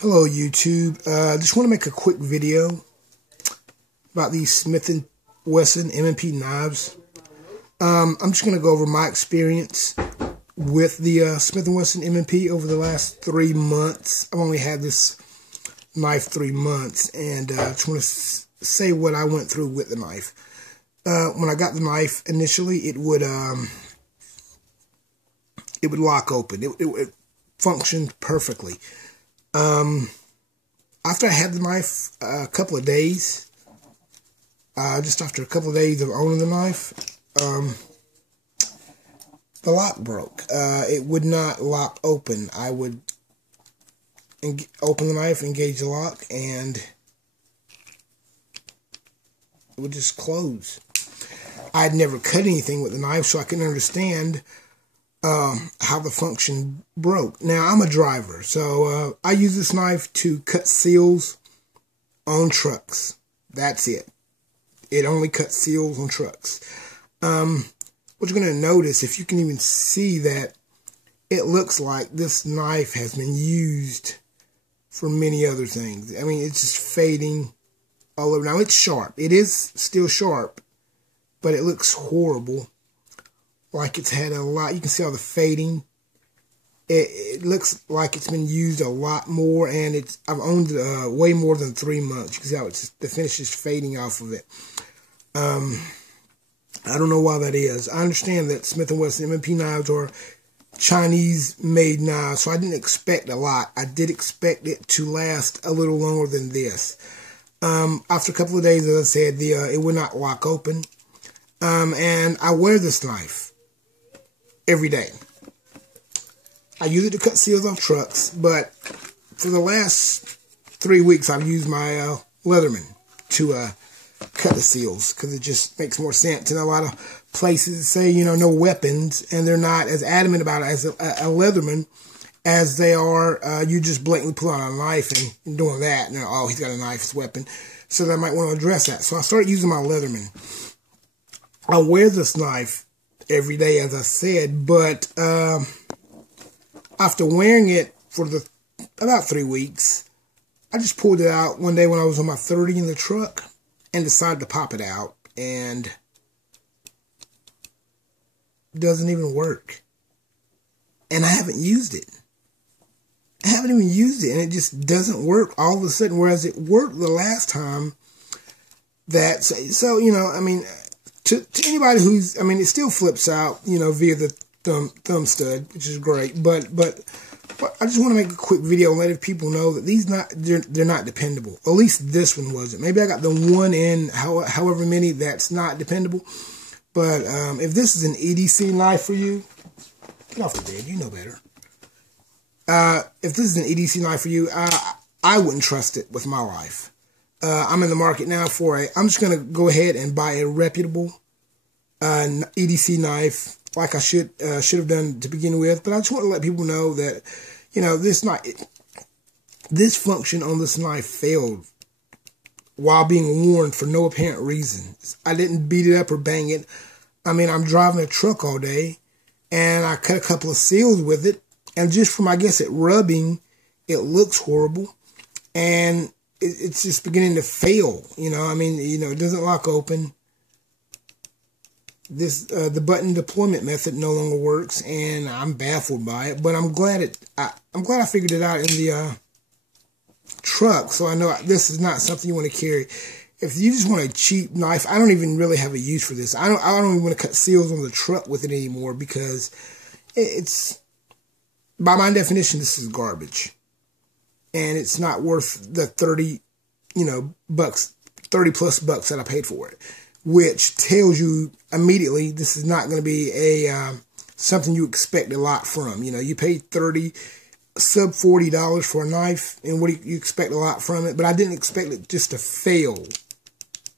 Hello YouTube, just want to make a quick video about these Smith and Wesson M&P knives. I'm just going to go over my experience with the Smith and Wesson M&P over the last 3 months. I've only had this knife 3 months, and I just want to say what I went through with the knife. When I got the knife initially, it would lock open. It functioned perfectly. After I had the knife a couple of days, just after a couple of days of owning the knife, the lock broke. It would not lock open. I would open the knife, engage the lock, and it would just close. I'd never cut anything with the knife, so I couldn't understand how the function broke. Now, I'm a driver, so I use this knife to cut seals on trucks. That's it. It only cuts seals on trucks. What you're going to notice, if you can even see that, it looks like this knife has been used for many other things. I mean, it's just fading all over. Now, it's sharp. It is still sharp, but it looks horrible. Like it's had a lot. You can see all the fading. It looks like it's been used a lot more, and I've owned it way more than 3 months. You can see how the finish is fading off of it. I don't know why that is. I understand that Smith and Wesson M&P knives are Chinese-made knives, so I didn't expect a lot. I did expect it to last a little longer than this. After a couple of days, as I said, it would not lock open. And I wear this knife every day. I use it to cut seals off trucks, but for the last 3 weeks, I've used my Leatherman to cut the seals, because it just makes more sense. And a lot of places say, you know, no weapons, and they're not as adamant about it as a Leatherman as they are. You just blatantly pull out a knife and doing that, and oh, he's got a knife, it's a weapon. So I might want to address that. So I started using my Leatherman. I wear this knife every day, as I said, but after wearing it for about 3 weeks, I just pulled it out one day when I was on my 30 in the truck and decided to pop it out, and it doesn't even work. And I haven't used it. I haven't even used it, and it just doesn't work all of a sudden, whereas it worked the last time. So you know, I mean, to anybody who's, I mean, it still flips out, you know, via the thumb stud, which is great. But I just want to make a quick video and let people know that they're not dependable. At least this one wasn't. Maybe I got the one in however many that's not dependable. But if this is an EDC knife for you, get off the bed. You know better. If this is an EDC knife for you, I wouldn't trust it with my life. I'm in the market now for I'm just going to go ahead and buy a reputable EDC knife, like I should have done to begin with. But I just want to let people know that, you know, this function on this knife failed while being worn for no apparent reason. I didn't beat it up or bang it. I mean, I'm driving a truck all day, and I cut a couple of seals with it, and just from, I guess, it rubbing, it looks horrible, and it's just beginning to fail. You know, I mean, you know, it doesn't lock open. The button deployment method no longer works, and I'm baffled by it. But I'm glad I figured it out in the truck, so I know this is not something you want to carry. If you just want a cheap knife, I don't even really have a use for this. I don't even want to cut seals on the truck with it anymore, because it's, by my definition, this is garbage. And it's not worth the 30, you know, bucks, 30 plus bucks that I paid for it, which tells you immediately this is not going to be a something you expect a lot from. You know, you paid sub $40 for a knife, and what do you expect a lot from it? But I didn't expect it just to fail,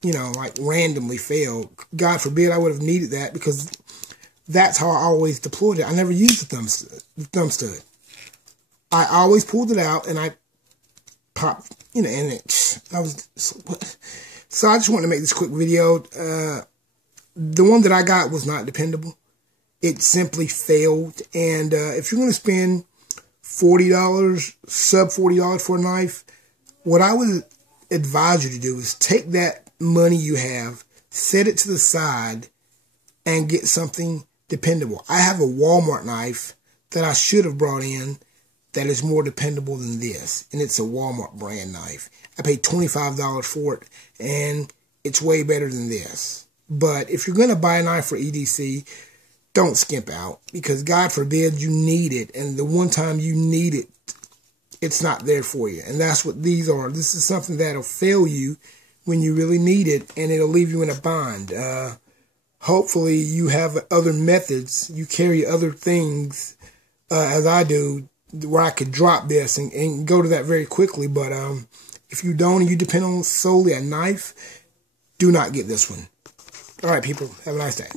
you know, like randomly fail. God forbid I would have needed that, because that's how I always deployed it. I never used the thumb stud. I always pulled it out, and I popped, you know, and so I just wanted to make this quick video. The one that I got was not dependable. It simply failed. And if you're going to spend $40, sub $40 for a knife, what I would advise you to do is take that money you have, set it to the side, and get something dependable. I have a Walmart knife that I should have brought in that is more dependable than this, and it's a Walmart brand knife. I paid $25 for it, and it's way better than this. But if you're going to buy a knife for EDC, don't skimp out, because God forbid you need it, and the one time you need it, it's not there for you. And that's what these are. This is something that'll fail you when you really need it, and it'll leave you in a bind. Hopefully you have other methods. You carry other things, as I do, where I could drop this and go to that very quickly. But if you don't and you depend on solely a knife, do not get this one. All right, people. Have a nice day.